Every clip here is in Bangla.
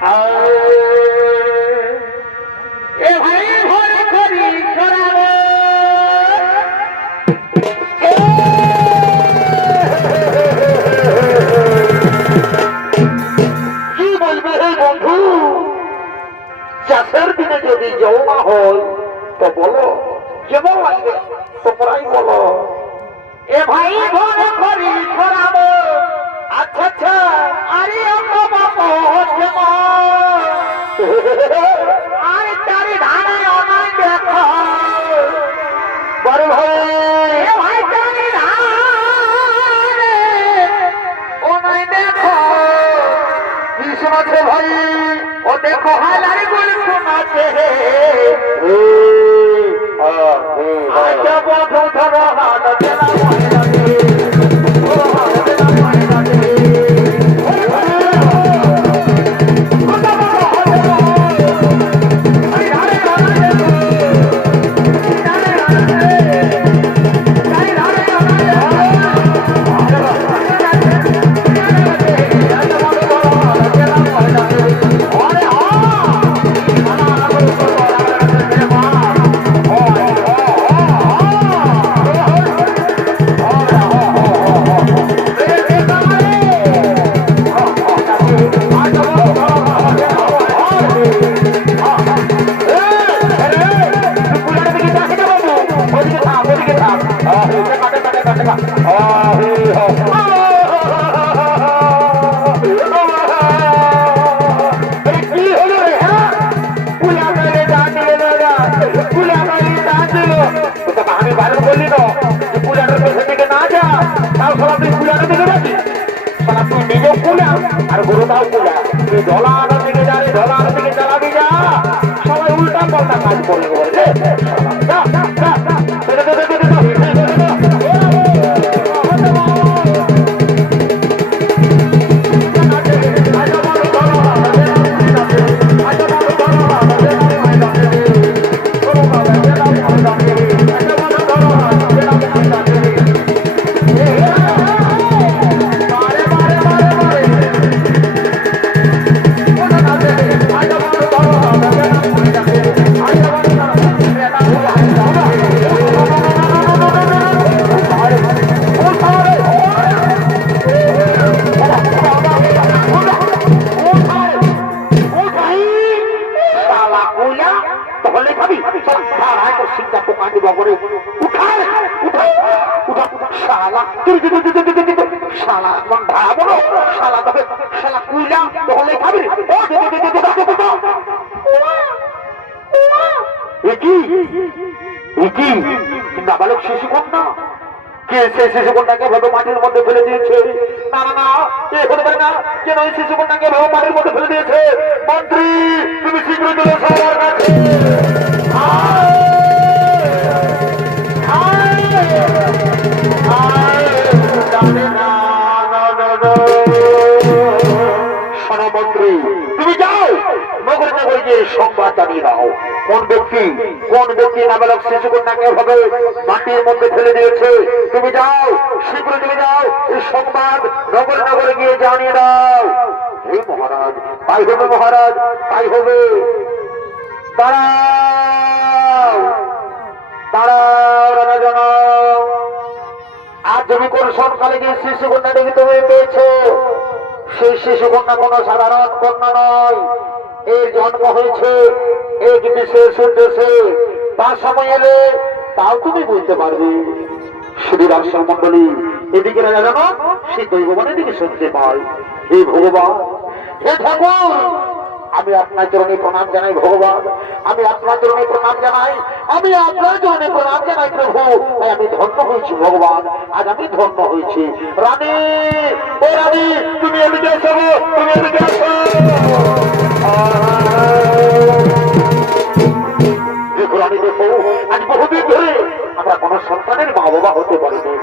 Ah. আর গরুটাও পূজা। তুই ঢলার দিকে যা ঢলার দিকে চালাবি যা। সবাই উল্টা পাল্টা কাজ করবে বলে। করে। উঠার শিশু কন্যা কে? সেই শিশু কন্যাকে ভেবে মাটির মধ্যে ফেলে দিয়েছে? না না না, এ পারে না। কেন ওই শিশু কন্যাকে ভেবে মাটির মধ্যে ফেলে দিয়েছে? মন্ত্রী, তুমি শীঘ্রই চলে আমার কাছে। সংবাদ দাও কোন ব্যক্তি কোন ব্যক্তি নাবালক শিশু কন্যাকে ভাবে মাটির মধ্যে ফেলে দিয়েছে? তুমি যাও শীঘ্র তুমি যাও, এই সংবাদ নগর নগরে গিয়ে জানিয়ে দাও। তাই হবে মহারাজ, তাই হবে। আর তুমি কোন সকালে গিয়ে শিশু কন্যা দেখে তুমি পেয়েছ? সেই শিশুকন্যা কোন সাধারণ কন্যা নয়। এর জন্ম হয়েছে এক বিশেষ উদ্দেশ্যে তার সময় এলে তাও তুমি বুঝতে পারবে। শুধু দর্শক মন্ডলী এদিকে না জানো সেই দৈববানের দিকে শুনতে পাই হে ভগবান, হে ঠাকুর আমি আপনার চরণে প্রণাম জানাই ভগবান। আমি আপনার চরণে প্রণাম জানাই। আমি আপনার চরণে প্রণাম জানাই প্রভু। তাই আমি ধন্য হয়েছি ভগবান। আজ আমি ধন্য হয়েছি। রানী রানী, তুমি এদিকে আমরা কোন সন্তানের মা বাবা হতে পারিনি।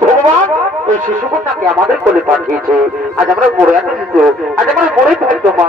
ভগবান আমাদের কোলে পাঠিয়েছে। আজ আমরা মরে দিত আজ আমরা মরে থাকতো মা।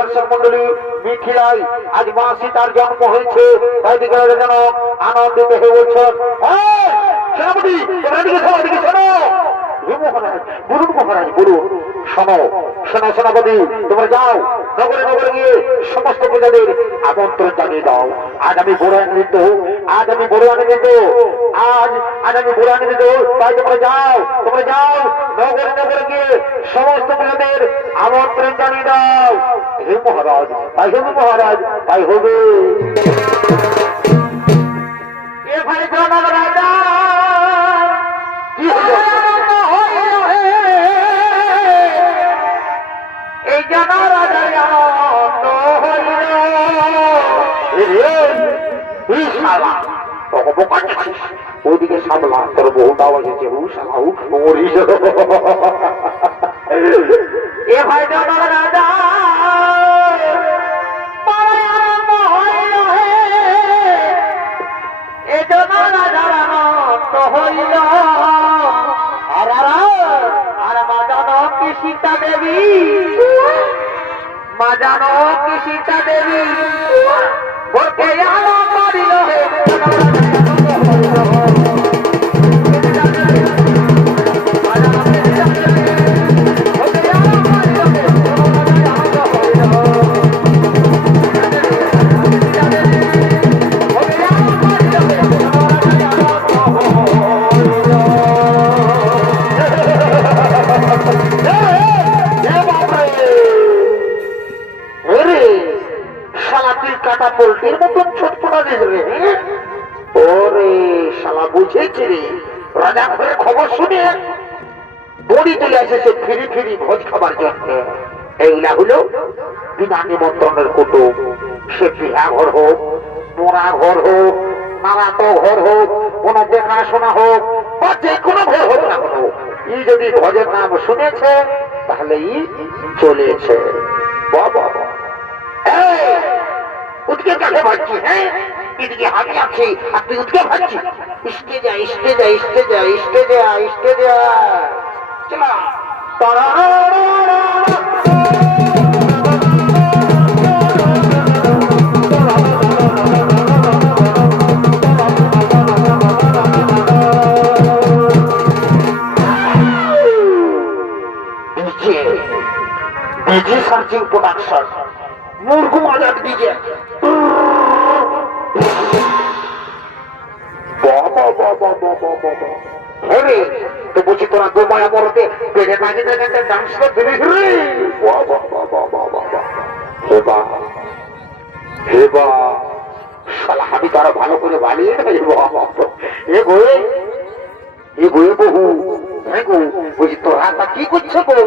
দর্শক মন্ডলী মিথিলায় আজ মাসি তার জন্ম হয়েছে। ভাইদিগের যেন আনন্দিত হয়ে বলছেন বলুন মহারাজ বলুন। শোনো শোনো, সেনাপতি, তোমরা যাও, নগরে নগরে গিয়ে সমস্ত প্রজাদের আমন্ত্রণ জানিয়ে দাও। আজ আমি বড় আনন্দিত, আজ আমি আজ আজ আমি বড় তাই তোমরা যাও তোমরা যাও, নগরে নগরে গিয়ে সমস্ত প্রজাদের আমন্ত্রণ জানিয়ে দাও। হে মহারাজ, তাই হবে মহারাজ, তাই হবে। এ ভাই রাজা ওইদিকে সামলা তোর বউটাও এসেছে হু সালাউ সীতা দেবী? মা জানো কি সীতা দেবী? এসেছে ফিরি ভোজ খাবার জন্য। এইগুলা হলো বিনা নিমন্ত্রণের কুটুম সে বিহা ঘর হোক মোড়া ঘর হোক নারাতো ঘর হোক, কোন দেখাশোনা হোক, বা যে কোনো ঘর হোক না ই যদি ভোজের নাম শুনেছে, তাহলে ই চলেছে। উঠকে কাকে ভাবছি হ্যাঁ? এদিকে আছি, আর তুই উঠকে ভাবছি ইস্টে যা ইস্টে যা ইস্টে যা ইস্টে যা ইস্টে যা। চলা। সার্চিং প্রোডাকশন মুরগু মাজার ডিজে বাবা বাবা বাবা বাবা তো বলছি তোরা দু মায়া মরতে ডান্স করতে হেবা হেবা শালা আমি তারা ভালো করে বানিয়ে এ গোয়ে এ গোয়ে বহু। হ্যাঁ গো বলছি তোরা তা কি করছ গো?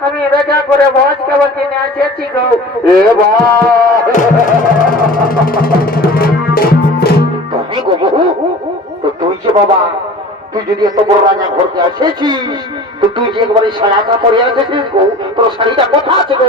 আমি দেখা করে ভোজ খাবার কিনে এসেছি গো। এ তাই গো বহু তো তুই যে বাবা তুই যদি এত বড় রাজা ঘরকে এসেছিস তো তুই যে একবারে সায়াটা পরে এসেছিস গো তোর শাড়িটা কোথা আছে গো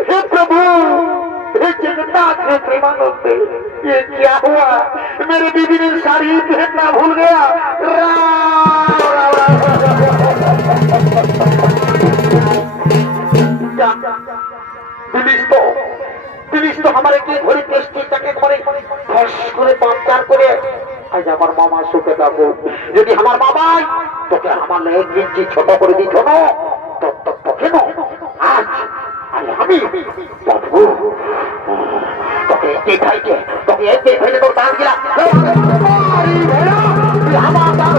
हे प्रभु हे जगन्नाथ हे प्रेमानंद ये क्या हुआ मेरे बीबी ने साड़ी पहनना भूल गया राम, राम, राम। আমার সুখে যদি আমার মামাই তোকে আমার এক ইঞ্চি ছোট করে দিত না তো তো- তোকে আজ আজ আমি বাবু, তোকে একে খাইকে তোকে একে ফেলে তোর দাঁত গিলা আমার দাঁত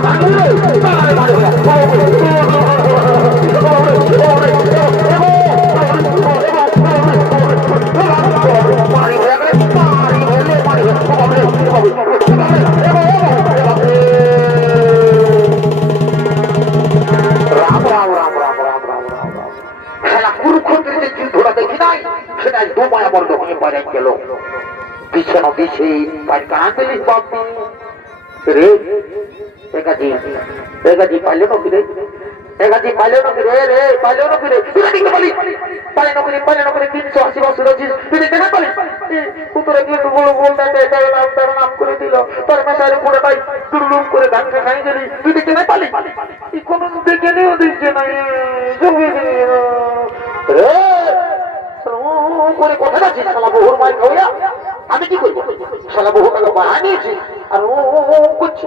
বিছানো বিছে পাড়ি কাঁদলি বাপি রে একাজি একাজি পাইলে নকি রে একাজি পাইলে নকরে রে পাইলে নকরে ইরানি পালি পাইলে নকরে পাইলে নকরে 380 বছর জিস তুমি কেন পালি? পুত্র কি বল বল না তার নাম তার নাম করে দিল। তার মাথার উপরে ভাই টুলুম করে ধান খাই দিলি তুই কেন পালি? ই কোন দেখে নেও, দেখে না জমি রে করে কথা আছে শালা বহুর মাইল খাওয়া আমি কি করব? শালা বহু টাকা বানিয়েছি আর ও করছি।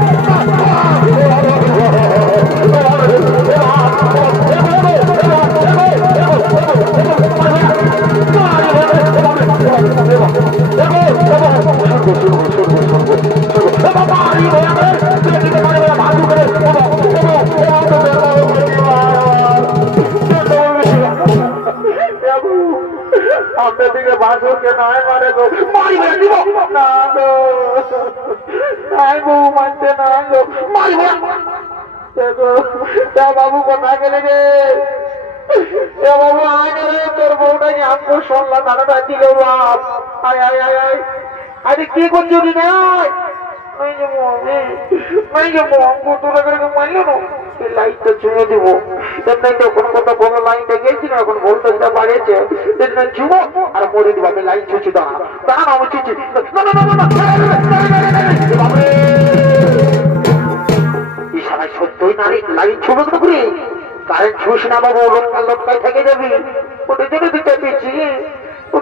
আমগো শুনলা দাঁড়াটা দিল বাপ আয় আয় আয় আয় আরে না লাইটটা ছুঁয়ে দিব তো করে কারেন্ট ছুস না বাবু লটকা লটকায় থেকে যাবি ওটা জন্য দিতে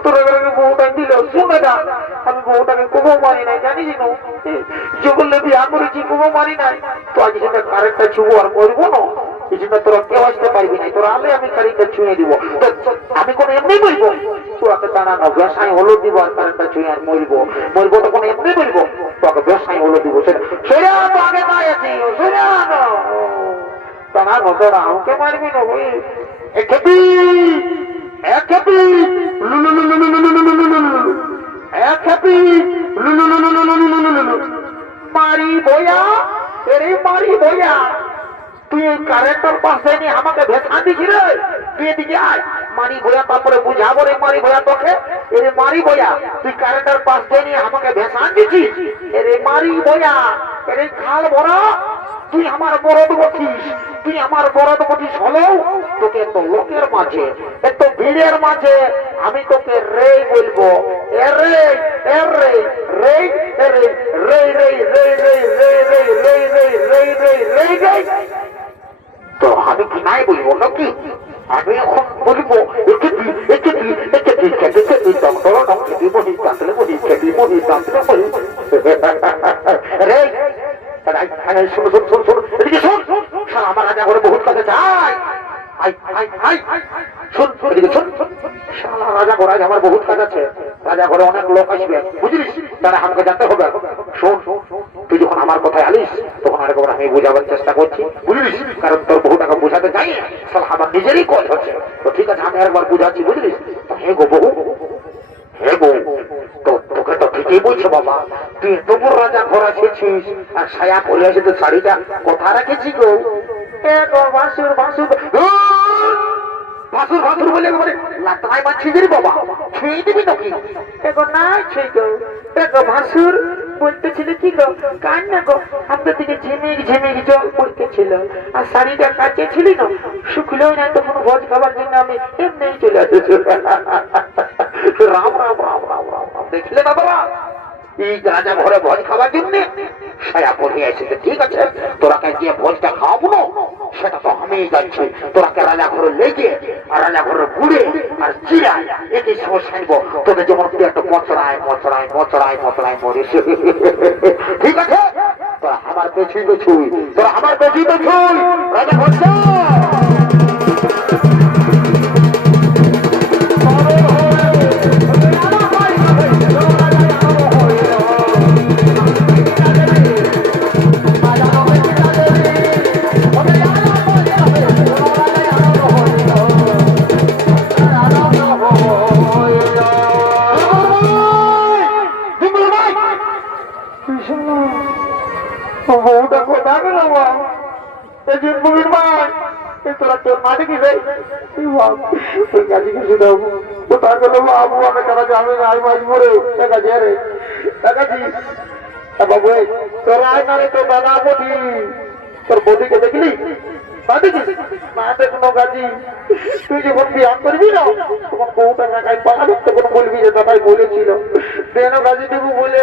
পেয়েছি ও তোর এবারে বউটা দিল না আমি বউটাকে কোবো মারি নাই, জানিস না যখন বিয়া করেছি কোবো মারি নাই। তো আজ সেটা কারেন্টটা ছুবো আর মরবো না। এই না কোনো বলব? তোকে দাঁড়ানো ব্যবসায় হলো দিব আর কারেন্টটা তো কোনো এমনি তাই আছি সেটা দাঁড়ানো না। এক হ্যাপি এক হ্যাপি পারি বয়া এরে পারি বয়া তুই কারেন্টের পাশে নিয়ে আমাকে ভেসা দিছি রে তুই এদিকে মারি ভয়া তারপরে বুঝাবো রে মারি ভয়া তোকে এরে মারি বয়া তুই কারেন্টের পাশে নিয়ে আমাকে ভেসা দিছি এরে মারি বয়া এরে খাল ভরা তুই আমার বড় বকিস তুই আমার বরদ বটিস হলেও তোকে এত লোকের মাঝে এত ভিড়ের মাঝে আমি তোকে রে বলব তো আমি কি নাই বলব নাকি আমি এখন বলব একে রে শালা আমার রাজা ঘরে বহুত কাছে যায় আই আই আই শোন এদিকে শোন শালা তুই কারণ তোর বহু টাকা যাই আমার নিজেরই কল হচ্ছে। তো ঠিক আছে, আমি বুঝলিস? হে গো বহু হে গো তোকে তো ঠিকই বলছো বাবা। তুই এত রাজা ঘর আছিস আর ছায়া পরে আছে তো শাড়িটা কথা রেখেছি গো? গো বাসুর বাসুর। ভাসুর ভাসুর বলে একেবারে লাতায় মারছি রে বাবা ছুঁয়ে দিবি নাকি? এগো না, ছুঁই গো এগো ভাসুর, বলতেছিল কি গো, কান না গো আপনার দিকে ঝিমিক ঝিমিক জল পড়তেছিল, আর শাড়িটা কাছে ছিল না শুকলেও না, তখন ভোজ খাবার জন্য আমি এমনি চলে আসেছি রাম রাম রাম রাম রাম রাম, দেখলে না বাবা? এই রাজা ঘরে ভোজ খাওয়ার জন্য ছায়া পড়ে এসেছে, ঠিক আছে? তোরাকে গিয়ে ভোজটা খাওয়াবো না? কমেই যাচ্ছে। তোমাকে রাজা রাজাঘরে লেগে আর রাজা রাজাঘরে ঘুরে আর চিরা এটি শুনব তোকে যেমন তুই একটা মচড়ায় মচড়ায় মচড়ায় মচড়ায় মরিস ঠিক আছে? তোরা আমার পেছুই পেছুই। তোরা আমার পেছুই পেছুই। রাজা ঘর তোরা আয় না রে তোর তুই যখন বিয়া করবি না, তখন তখন বলবি যে, দাদাই বলেছিল। দেন গাজি দেবো বলে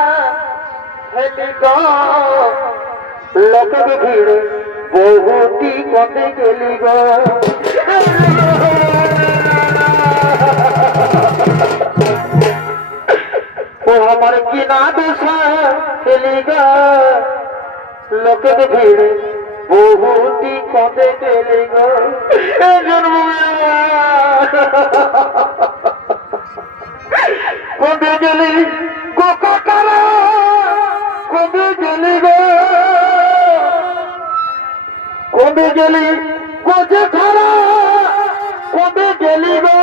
লোকের ভিড়ে বহুটি কতে গেলি গো আমার কিনা দোষা হেলি গো লোকের ভিড়ে বহুটি কতে গেলি গো? জন্ম গেলি? কোকাকারা কবে গেলি গো? কবে গেলি? কোচে খারা কবে গেলি গো?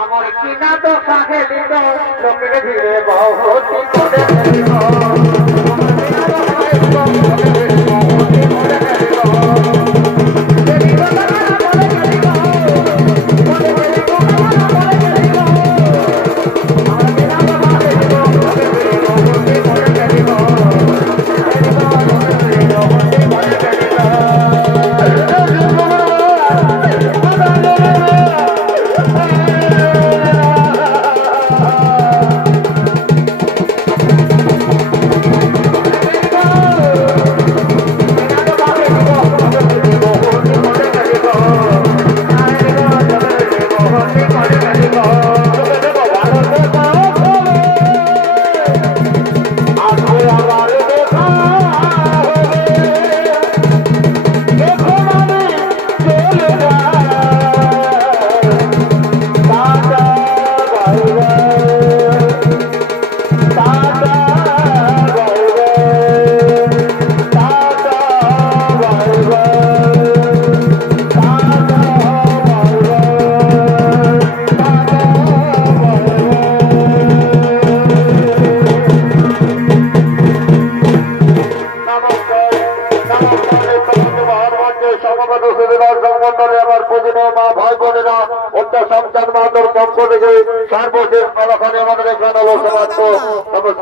আমার কিনা তো কাহেলি গো লোকের ভিড়ে বহুতি করে গেলি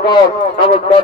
নমস্কার নমস্কার